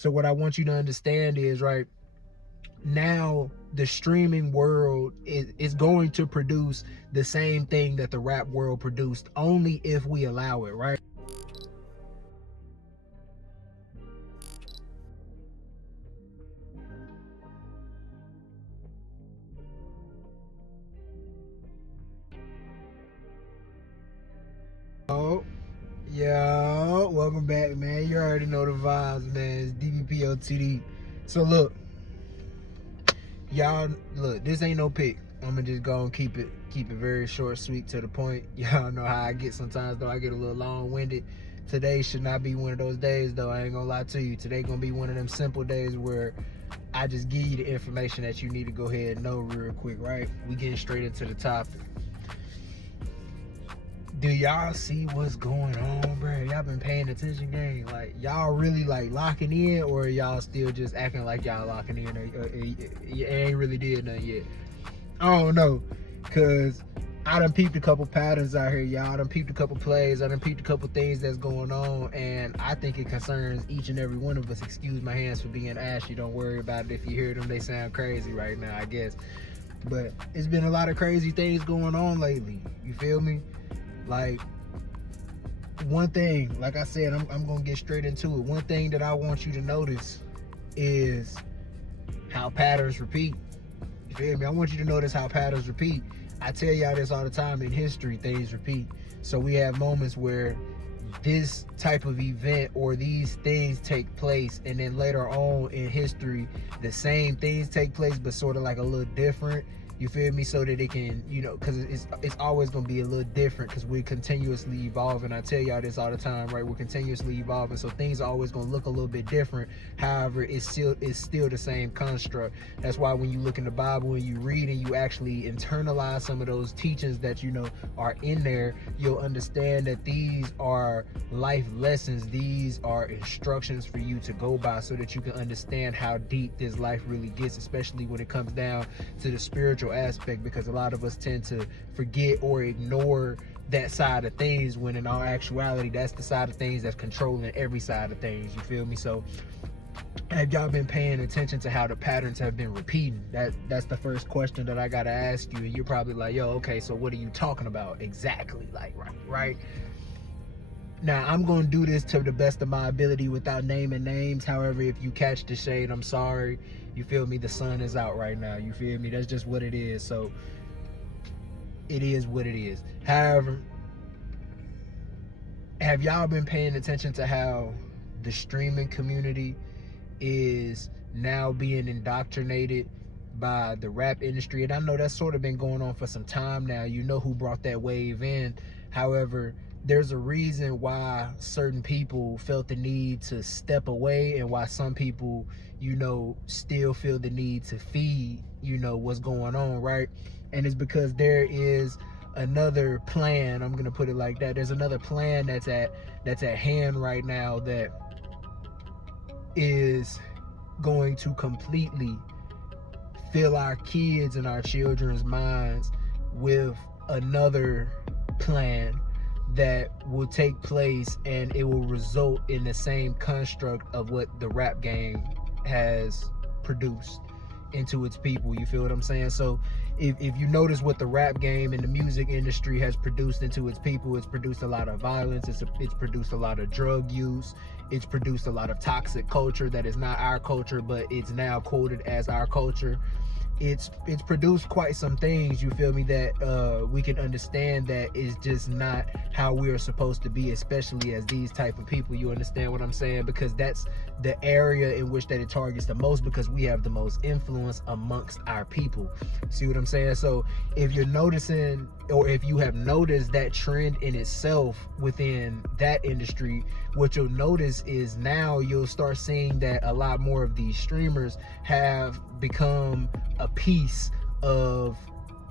So what I want you to understand is, right, now the streaming world is going to produce the same thing that the rap world produced, only if we allow it, right? Oh, yo, welcome back, man. You already know the vibes, man. It's DBPOTD. So look, y'all, look, this ain't no pick. I'm gonna just go and keep it very short, sweet, to the point. Y'all know how I get sometimes, though. I get a little long-winded. Today should not be one of those days, though. I ain't gonna lie to you. Today gonna be one of them simple days where I just give you the information that you need to go ahead and know real quick, right? We getting straight into the topic. Do y'all see what's going on, bro? Y'all been paying attention, gang? Like, y'all really like locking in, or y'all still just acting like y'all locking in, or it ain't really did nothing yet? I don't know, cause I done peeped a couple patterns out here, y'all. I done peeped a couple plays. I done peeped a couple things that's going on, and I think it concerns each and every one of us. Excuse my hands for being ashy. Don't worry about it. If you hear them, they sound crazy right now, I guess. But it's been a lot of crazy things going on lately. You feel me? Like, one thing, like I said, I'm gonna get straight into it. One thing that I want you to notice is how patterns repeat. You feel me? I want you to notice how patterns repeat. I tell y'all this all the time. In history, things repeat. So we have moments where this type of event or these things take place, and then later on in history, the same things take place, but sort of like a little different. You feel me? So that it can, you know, because it's always going to be a little different, because we're continuously evolving. I tell y'all this all the time, right? We're continuously evolving, so things are always going to look a little bit different. However, it's still the same construct. That's why when you look in the Bible and you read and you actually internalize some of those teachings that, you know, are in there, you'll understand that these are life lessons. These are instructions for you to go by, so that you can understand how deep this life really gets, especially when it comes down to the spiritual aspect, because a lot of us tend to forget or ignore that side of things, when in all actuality, that's the side of things that's controlling every side of things. You feel me? So have y'all been paying attention to how the patterns have been repeating? That's the first question that I gotta ask you, and you're probably like, yo, okay, so what are you talking about exactly? Like, right? Now, I'm going to do this to the best of my ability without naming names. However, if you catch the shade, I'm sorry. You feel me? The sun is out right now. You feel me? That's just what it is. So, it is what it is. However, have y'all been paying attention to how the streaming community is now being indoctrinated by the rap industry? And I know that's sort of been going on for some time now. You know who brought that wave in. However, there's a reason why certain people felt the need to step away, and why some people, you know, still feel the need to feed, you know, what's going on, right? And it's because there is another plan. I'm gonna put it like that. There's another plan that's at hand right now that is going to completely fill our kids and our children's minds with another plan that will take place, and it will result in the same construct of what the rap game has produced into its people. You feel what I'm saying? So if you notice what the rap game and the music industry has produced into its people, it's produced a lot of violence, it's produced a lot of drug use, it's produced a lot of toxic culture that is not our culture, but it's now quoted as our culture. It's produced quite some things, you feel me, that we can understand that is just not how we are supposed to be, especially as these type of people. You understand what I'm saying? Because that's the area in which that it targets the most, because we have the most influence amongst our people. See what I'm saying? So if you're noticing, or if you have noticed that trend in itself within that industry, what you'll notice is now you'll start seeing that a lot more of these streamers have become a piece of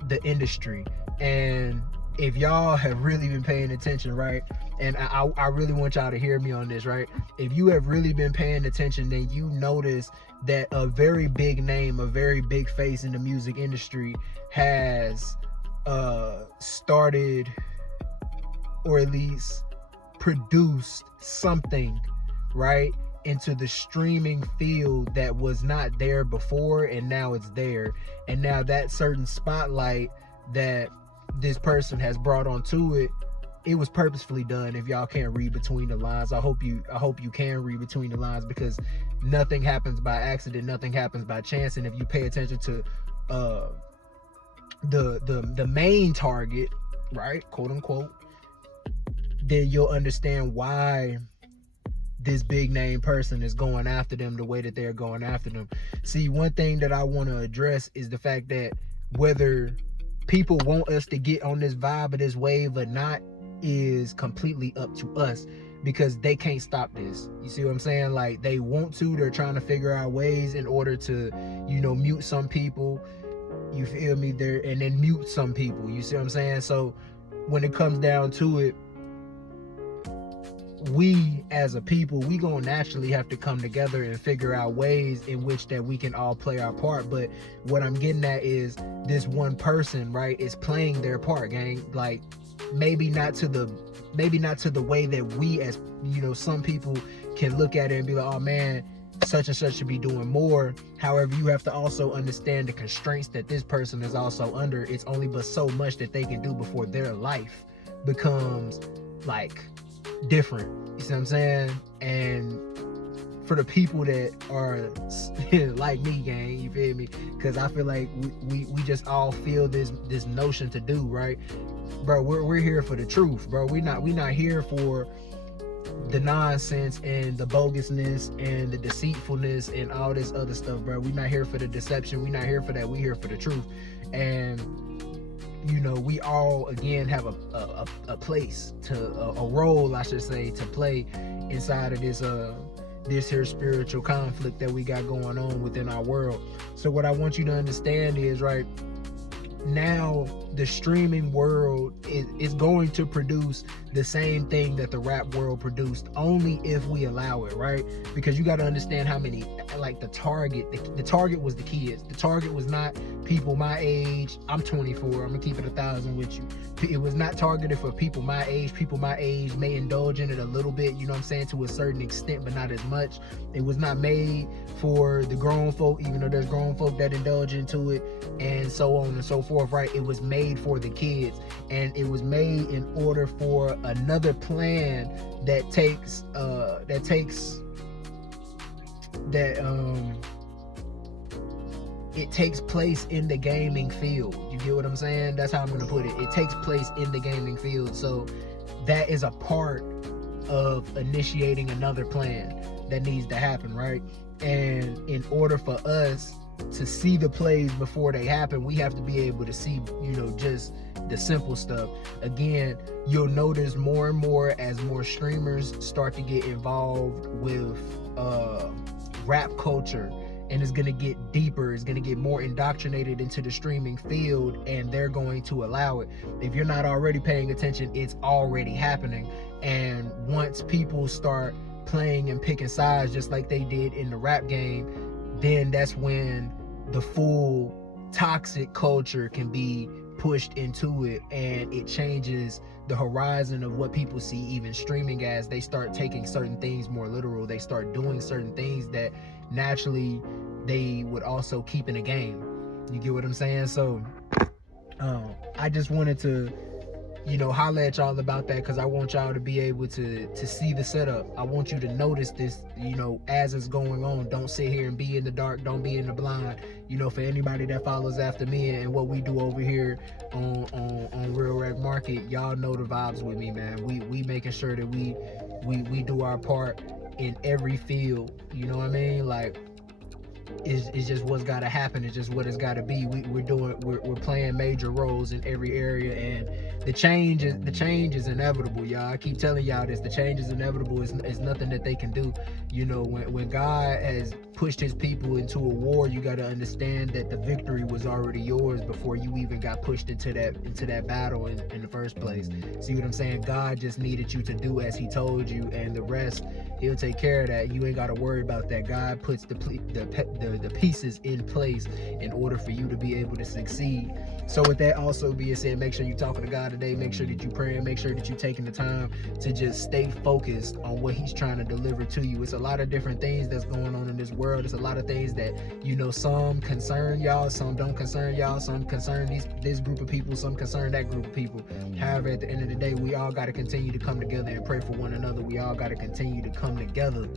the industry. And if y'all have really been paying attention, right, and I really want y'all to hear me on this, right? If you have really been paying attention, then you notice that a very big name, a very big face in the music industry has started, or at least produced something, right, into the streaming field that was not there before, and now it's there. And now that certain spotlight that this person has brought onto it, it was purposefully done. If y'all can't read between the lines, I hope you can read between the lines, because nothing happens by accident, nothing happens by chance. And if you pay attention to the main target, right, quote unquote, then you'll understand why this big name person is going after them the way that they're going after them. See, one thing that I want to address is the fact that whether people want us to get on this vibe or this wave or not is completely up to us, because they can't stop this. You see what I'm saying? Like, they want to, they're trying to figure out ways in order to, you know, mute some people, you feel me, there, and then mute some people. You see what I'm saying? So when it comes down to it, we as a people, we gonna naturally have to come together and figure out ways in which that we can all play our part. But what I'm getting at is this one person, right, is playing their part, gang. Like, maybe not to the way that we, as, you know, some people can look at it and be like, oh man, such and such should be doing more. However, you have to also understand the constraints that this person is also under. It's only but so much that they can do before their life becomes like different. You see what I'm saying? And for the people that are like me, gang, you feel me? Because I feel like we just all feel this notion to do, right? Bro, we're here for the truth, bro. We not here for the nonsense and the bogusness and the deceitfulness and all this other stuff, bro. We're not here for the deception. We're not here for that. We're here for the truth. And you know, we all again have a place to a role, I should say, to play inside of this here spiritual conflict that we got going on within our world. So what I want you to understand is, right, now the streaming world is going to produce the same thing that the rap world produced, only if we allow it, right? Because you got to understand how many, like, the target was the kids. The target was not people my age. I'm 24. I'm gonna keep it 1,000 with you. It was not targeted for people my age. People my age may indulge in it a little bit, you know what I'm saying, to a certain extent, but not as much. It was not made for the grown folk, even though there's grown folk that indulge into it, and so on and so forth, right? It was made for the kids, and it was made in order for another plan that takes it takes place in the gaming field. You get what I'm saying? That's how I'm gonna put it. It takes place in the gaming field. So that is a part of initiating another plan that needs to happen, right? And in order for us to see the plays before they happen, we have to be able to see, you know, just the simple stuff. Again, you'll notice more and more as more streamers start to get involved with rap culture, and it's gonna get deeper, it's gonna get more indoctrinated into the streaming field, and they're going to allow it. If you're not already paying attention, it's already happening. And once people start playing and picking sides just like they did in the rap game, then that's when the full toxic culture can be pushed into it, and it changes the horizon of what people see even streaming as. They start taking certain things more literal. They start doing certain things that naturally they would also keep in a game. You get what I'm saying? So I just wanted to, you know, holler at y'all about that, because I want y'all to be able to see the setup. I want you to notice this, you know, as it's going on. Don't sit here and be in the dark. Don't be in the blind. You know, for anybody that follows after me and what we do over here on Real Rec Market, y'all know the vibes with me, man. We making sure that we do our part in every field. You know what I mean? Like, it's just what's got to happen. It's just what it's got to be. We're playing major roles in every area, and the change is inevitable, y'all. I keep telling y'all this. The change is inevitable. It's nothing that they can do. You know, when God has pushed his people into a war, you got to understand that the victory was already yours before you even got pushed into that battle in the first place. See what I'm saying? God just needed you to do as he told you, and the rest, he'll take care of that. You ain't got to worry about that. God puts the pieces in place in order for you to be able to succeed. So with that also being said, make sure you're talking to God outside the day, make sure that you praying, make sure that you taking the time to just stay focused on what he's trying to deliver to you. It's a lot of different things that's going on in this world. It's a lot of things that, you know, some concern y'all, some don't concern y'all, some concern this group of people, some concern that group of people. However, at the end of the day, we all got to continue to come together and pray for one another. We all got to continue to come together,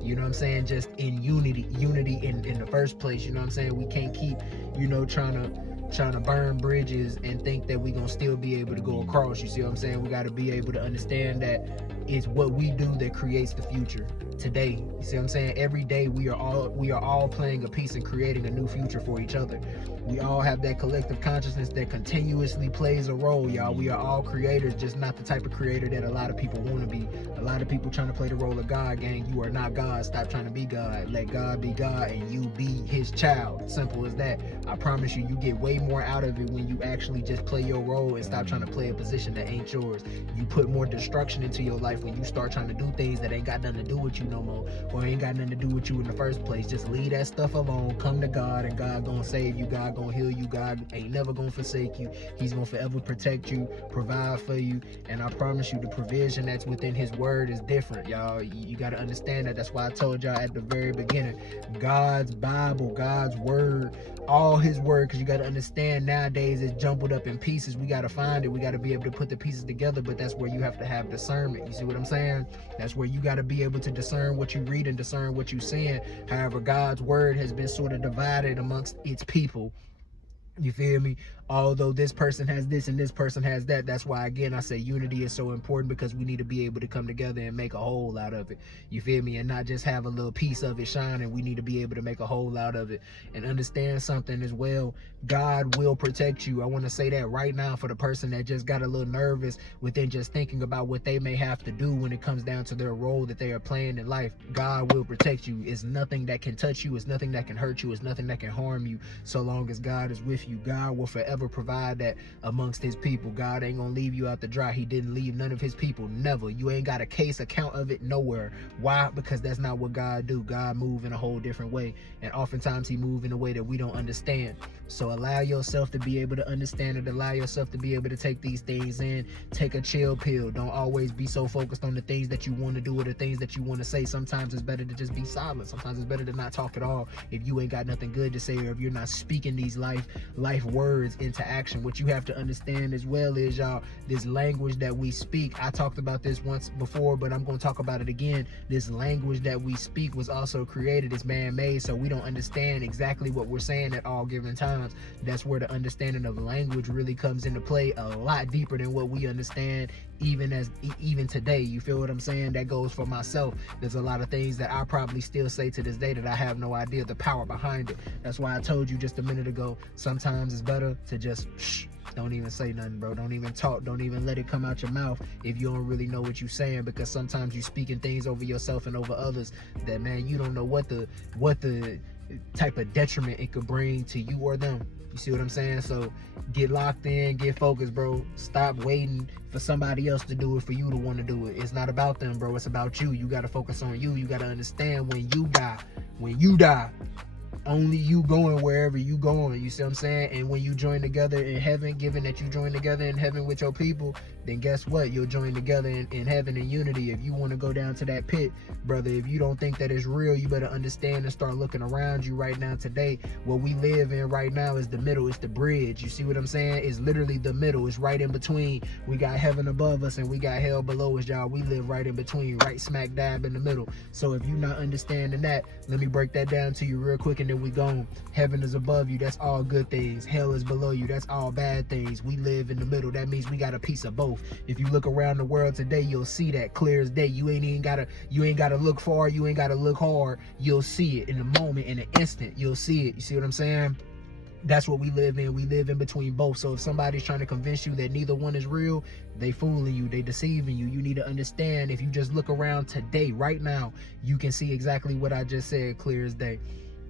you know what I'm saying, just in unity in the first place. You know what I'm saying? We can't keep, you know, trying to burn bridges and think that we gonna still be able to go across. You see what I'm saying? We got to be able to understand that it's what we do that creates the future today. You see what I'm saying? Every day we are all playing a piece and creating a new future for each other. We all have that collective consciousness that continuously plays a role, y'all. We are all creators, just not the type of creator that a lot of people want to be. A lot of people trying to play the role of God, gang. You are not God. Stop trying to be God. Let God be God and you be his child. Simple as that. I promise you, you get way more out of it when you actually just play your role and stop trying to play a position that ain't yours. You put more destruction into your life when you start trying to do things that ain't got nothing to do with you no more, or ain't got nothing to do with you in the first place. Just leave that stuff alone. Come to God and God gonna save you. God gonna heal you. God ain't never gonna forsake you. He's gonna forever protect you, provide for you, and I promise you the provision that's within his word is different, y'all. You got to understand that. That's why I told y'all at the very beginning, God's Bible, God's word, all his word, because you got to understand nowadays it's jumbled up in pieces. We got to find it. We got to be able to put the pieces together, but that's where you have to have discernment. You see what I'm saying? That's where you got to be able to discern what you read and discern what you're saying. However, God's word has been sort of divided amongst its people. You feel me? Although this person has this and this person has that. That's why, again, I say unity is so important, because we need to be able to come together and make a whole out of it. You feel me? And not just have a little piece of it shining. We need to be able to make a whole out of it and understand something as well. God will protect you. I want to say that right now for the person that just got a little nervous within just thinking about what they may have to do when it comes down to their role that they are playing in life. God will protect you. It's nothing that can touch you. It's nothing that can hurt you. It's nothing that can harm you so long as God is with you. God will forever provide that amongst his people. God ain't gonna leave you out to dry. He didn't leave none of his people. Never. You ain't got a case account of it nowhere. Why? Because that's not what God do. God move in a whole different way, and oftentimes he move in a way that we don't understand. So allow yourself to be able to understand it. Allow yourself to be able to take these things in. Take a chill pill. Don't always be so focused on the things that you want to do or the things that you want to say. Sometimes it's better to just be silent. Sometimes it's better to not talk at all if you ain't got nothing good to say, or if you're not speaking these life words into action. What you have to understand as well is, y'all, this language that we speak, I talked about this once before, but I'm going to talk about it again. This language that we speak was also created. It's man-made, so we don't understand exactly what we're saying at all given times. That's where the understanding of language really comes into play, a lot deeper than what we understand even today. You feel what I'm saying? That goes for myself. There's a lot of things that I probably still say to this day that I have no idea the power behind it. That's why I told you just a minute ago, sometimes it's better to just don't even say nothing, bro. Don't even talk. Don't even let it come out your mouth if you don't really know what you're saying, because sometimes you're speaking things over yourself and over others that, man, you don't know what the type of detriment it could bring to you or them. You see what I'm saying? So get locked in, get focused, bro. Stop waiting for somebody else to do it for you to want to do it. It's not about them, bro. It's about you. You got to focus on you. You got to understand when you die, only you going wherever you going. You see what I'm saying? And when you join together in heaven, given that you join together in heaven with your people, then guess what? You'll join together in heaven in unity. If you want to go down to that pit, brother, if you don't think that it's real, you better understand and start looking around you right now today. What we live in right now is the middle. It's the bridge. You see what I'm saying? It's literally the middle. It's right in between. We got heaven above us and we got hell below us, y'all. We live right in between, right smack dab in the middle. So if you're not understanding that, let me break that down to you real quick and then we gone. Heaven is above you. That's all good things. Hell is below you. That's all bad things. We live in the middle. That means we got a piece of both. If you look around the world today, you'll see that clear as day. You ain't gotta look far. You ain't gotta look hard. You'll see it in the moment, in an instant. You'll see it. You see what I'm saying? That's what we live in. We live in between both. So if somebody's trying to convince you that neither one is real, they fooling you, they deceiving you. You need to understand, if you just look around today, right now, you can see exactly what I just said, clear as day.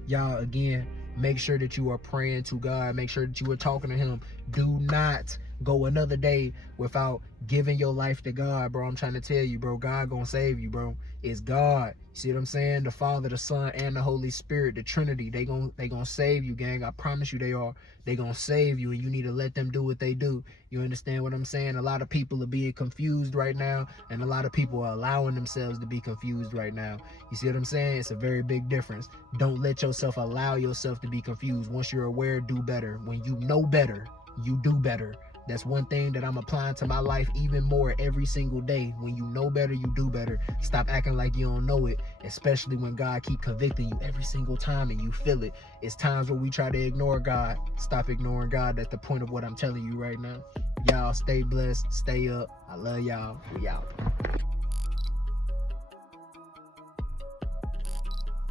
Y'all, again, make sure that you are praying to God. Make sure that you are talking to him. Do not go another day without giving your life to God, bro, I'm trying to tell you, bro, God gonna save you, bro. It's God. You see what I'm saying? The Father, the Son, and the Holy Spirit, the Trinity, they gonna save you, gang. I promise you they are. They gonna save you, and you need to let them do what they do. You understand what I'm saying? A lot of people are being confused right now, and a lot of people are allowing themselves to be confused right now. You see what I'm saying? It's a very big difference. Don't let yourself allow yourself to be confused. Once you're aware, do better. When you know better, you do better. That's one thing that I'm applying to my life even more every single day. When you know better, you do better. Stop acting like you don't know it, especially when God keep convicting you every single time and you feel it. It's times where we try to ignore God. Stop ignoring God. That's the point of what I'm telling you right now. Y'all stay blessed, stay up. I love y'all. We out.